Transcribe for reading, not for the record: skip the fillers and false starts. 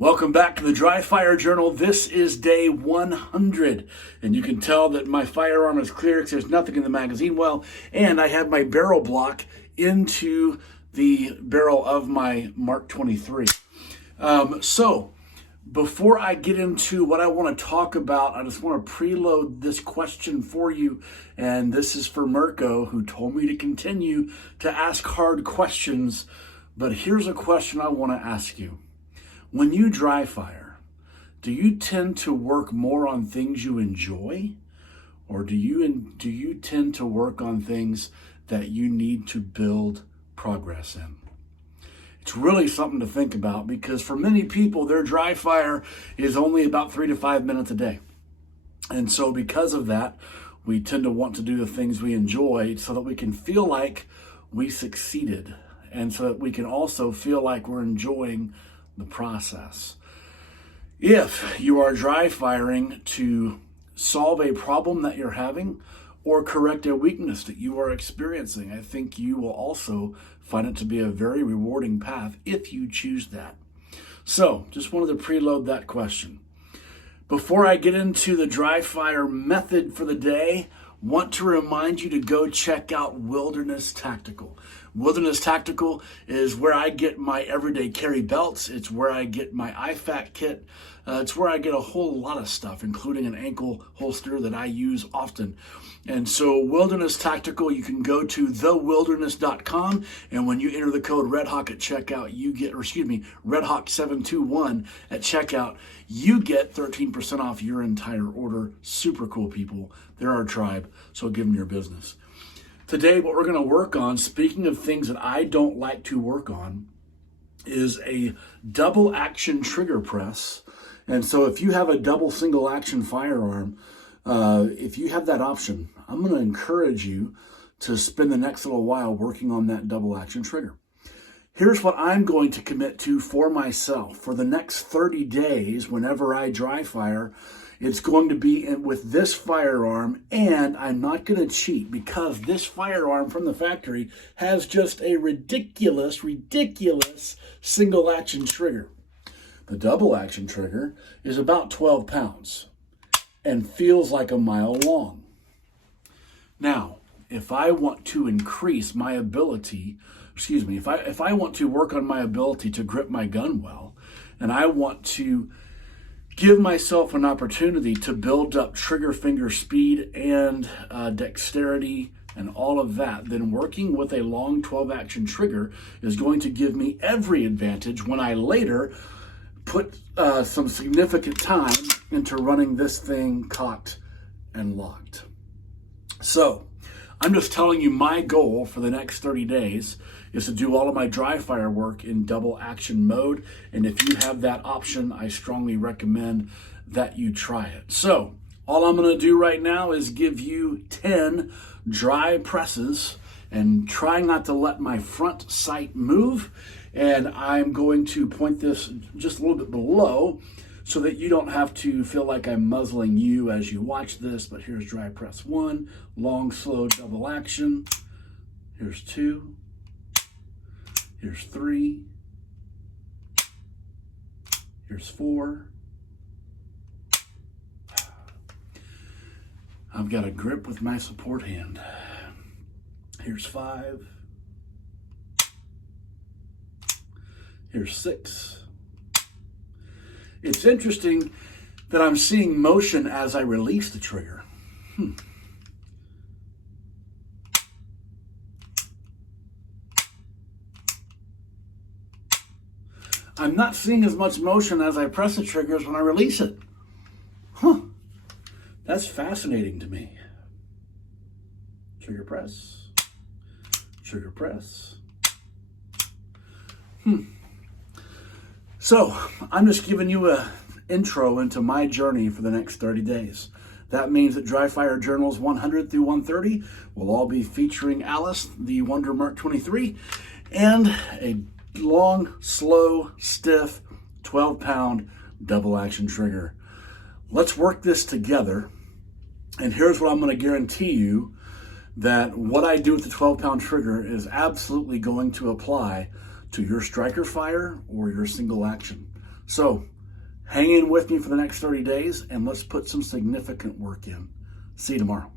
Welcome back to the Dry Fire Journal. This is day 100, and you can tell that my firearm is clear because there's nothing in the magazine well, and I have my barrel block into the barrel of my Mark 23. So before I get into what I want to talk about, I just want to preload this question for you, and this is for Mirko, who told me to continue to ask hard questions, but here's a question I want to ask you. When you dry fire, do you tend to work more on things you enjoy, or do you tend to work on things that you need to build progress in? It's really something to think about, because for many people, their dry fire is only about 3 to 5 minutes a day. And so because of that, we tend to want to do the things we enjoy so that we can feel like we succeeded, and so that we can also feel like we're enjoying the process. If you are dry firing to solve a problem that you're having or correct a weakness that you are experiencing, I think you will also find it to be a very rewarding path if you choose that. So, just wanted to preload that question. Before I get into the dry fire method for the day, want to remind you to go check out Wilderness Tactical. Wilderness Tactical is where I get my everyday carry belts. It's where I get my IFAK kit. It's where I get a whole lot of stuff, including an ankle holster that I use often. And so Wilderness Tactical, you can go to thewilderness.com, and when you enter the code REDHAWK at checkout, REDHAWK721 at checkout, you get 13% off your entire order. Super cool people. They're our tribe, so give them your business. Today, what we're going to work on, speaking of things that I don't like to work on, is a double action trigger press. And so if you have a double single action firearm, if you have that option, I'm going to encourage you to spend the next little while working on that double action trigger. Here's what I'm going to commit to for myself. For the next 30 days, whenever I dry fire, it's going to be with this firearm, and I'm not going to cheat, because this firearm from the factory has just a ridiculous single action trigger. The double action trigger is about 12 pounds and feels like a mile long. Now, if I want to increase my ability, if I want to work on my ability to grip my gun well, and I want to give myself an opportunity to build up trigger finger speed and dexterity and all of that, then working with a long 12 action trigger is going to give me every advantage when I later put some significant time into running this thing cocked and locked. So I'm just telling you, my goal for the next 30 days is to do all of my dry fire work in double action mode. And if you have that option, I strongly recommend that you try it. So all I'm going to do right now is give you 10 dry presses and try not to let my front sight move. And I'm going to point this just a little bit below so that you don't have to feel like I'm muzzling you as you watch this. But here's dry press 1, long, slow, double action. Here's 2. Here's 3. Here's 4. I've got a grip with my support hand. Here's 5. Here's 6. It's interesting that I'm seeing motion as I release the trigger. I'm not seeing as much motion as I press the triggers when I release it. That's fascinating to me. Trigger press. Trigger press. So I'm just giving you an intro into my journey for the next 30 days. That means that Dry Fire Journals 100 through 130 will all be featuring Alice, the Wonder Mark 23, and a long, slow, stiff, 12-pound double action trigger. Let's work this together. And here's what I'm going to guarantee you, that what I do with the 12-pound trigger is absolutely going to apply to your striker fire or your single action. So hang in with me for the next 30 days and let's put some significant work in. See you tomorrow.